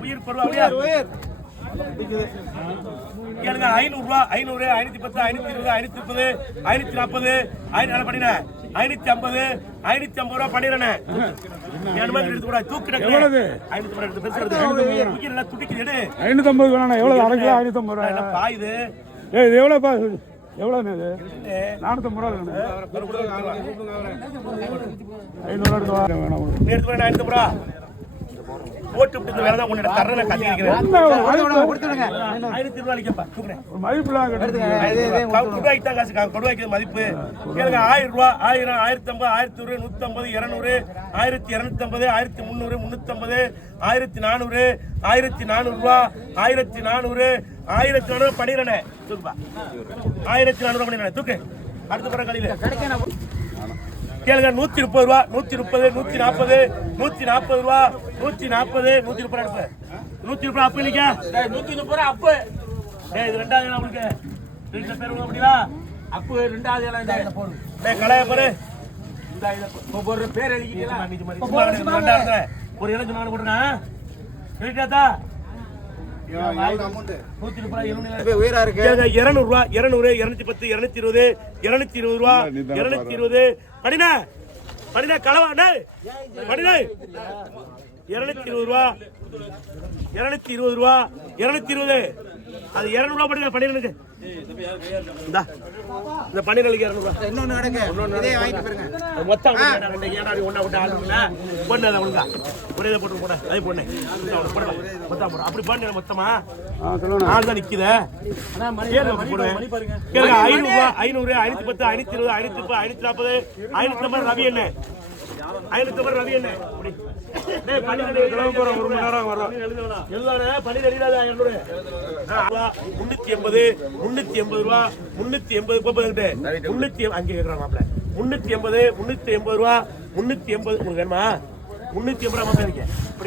உயிர் அப்படியா உயிர். கேளுங்க ஐநூறு ரூபா ஐநூறு ஐநூத்தி பத்து ஐநூத்தி இருபது ஐநூத்தி முப்பது ஐநூத்தி நாற்பது ஐநூறு பண்ணினேன் ஐநூத்தி ஐம்பது ஐநூத்தி ஐம்பது ரூபா பண்ணிடுறேன் ஏழு மாதிரி எடுத்து கூட தூக்கிட எவ்வளவு? ஐநூத்தி ஐம்பது துடிக்குது எடு. ஐநூத்தம்பது வேணா எவ்வளவு? ரூபாய் ஏய் இது? நானூற்றம்பது ரூபா வேணும். ஐநூறுவா எடுத்து. வேணாம் எடுத்து ஐநூத்தி ஐம்பது ரூபா மதிப்பு- ஆயிரம் ரூபா ஆயிரம் ஆயிரத்தி ஐம்பது ஆயிரத்தி நூறு நூத்தி ஐம்பது இருநூறு ஆயிரத்தி இருநூத்தி ஐம்பது ஆயிரத்தி முந்நூறு முன்னூத்தி ஐம்பது ஆயிரத்தி நானூறு ஆயிரத்தி நானூறு ரூபா ஆயிரத்தி நானூறு ஆயிரத்தி நானூறு பண்ணிடுறேனே தூக்குப்பா. ஆயிரத்தி நானூறு பண்ணிடுறேன் தூக்கு. அடுத்த பிறகு கடையில் கேளுங்க நூத்தி முப்பது ரூபா நூத்தி முப்பது நூத்தி நாற்பது நூத்தி நாற்பது ரூபா நூத்தி நாற்பது நூத்தி முப்பது அனுப்பு நூத்தி முப்பது அப்பு இல்லைங்க நூத்தி முப்பது ரூபா அப்பு டேய் இது ரெண்டாவது உங்களுக்கு. ரெண்டு பேர் விட முடியுதா? அப்பு ரெண்டாவது இடம் இந்த போடு டேய் கலைய பாரு. ஒவ்வொரு பேர் எழுதிக்கலாம் ஒரு இடம் சொன்னாங்க போட்டுருங்க கேட்டாத்தா நூத்தி முப்பது எழுநூறு உயிரா இருக்கு? கேளுங்க இருநூறு இருநூத்தி பத்து இருநூத்தி இருபது இருநூத்தி இருபது ரூபா இருநூத்தி இருபது. படினா படினா களவா டேய். படினா இருநூத்தி இருபது ரூபா இருநூத்தி இருபது ரூபா இருநூத்தி இருபது. அது இருநூறு ரூபா படிங்க பன்னிரெண்டுக்கு இந்தா இந்த பன்னிரெண்டுக்கு இருநூறு ரூபா இன்னொன்னு நடக்கு. இதே வாங்கிட்டு போயிருங்க அது மொத்தம் அப்படியே ரெண்டு ஏன்டா ஒண்ணா விட்டு ஆள் இல்ல பொண்ணு அதை ஒழுங்கா ஒரே இதை போட்டு போட. அதே பொண்ணு. மொத்தம் போட. அப்படி பண்ணு மொத்தமா. ஆள் தான் போடுவேன் கேளுங்க ஐநூறு ரூபா ஐநூறு ஐநூத்தி பத்து ஐநூத்தி இருபது ஐநூத்தி முப்பது ஐநூத்தி நாற்பது ஐநூத்தி ஐம்பது ரவி என்ன ஐநூத்தி ஐம்பது ரவி என்ன அப்படி டேய், பன்னிரெண்டு முன்னூத்தி எண்பது முன்னூத்தி எண்பது ரூபா முன்னூத்தி எண்பது கோப்பதுக்கிட்டு முன்னூத்தி அங்கே கேட்கறாங்க மாப்பிள முன்னூத்தி எண்பது முன்னூத்தி எண்பது ரூபா முன்னூத்தி எண்பது உங்களுக்கு வேணுமா? முன்னூத்தி எண்பது ரூபா மாப்பிள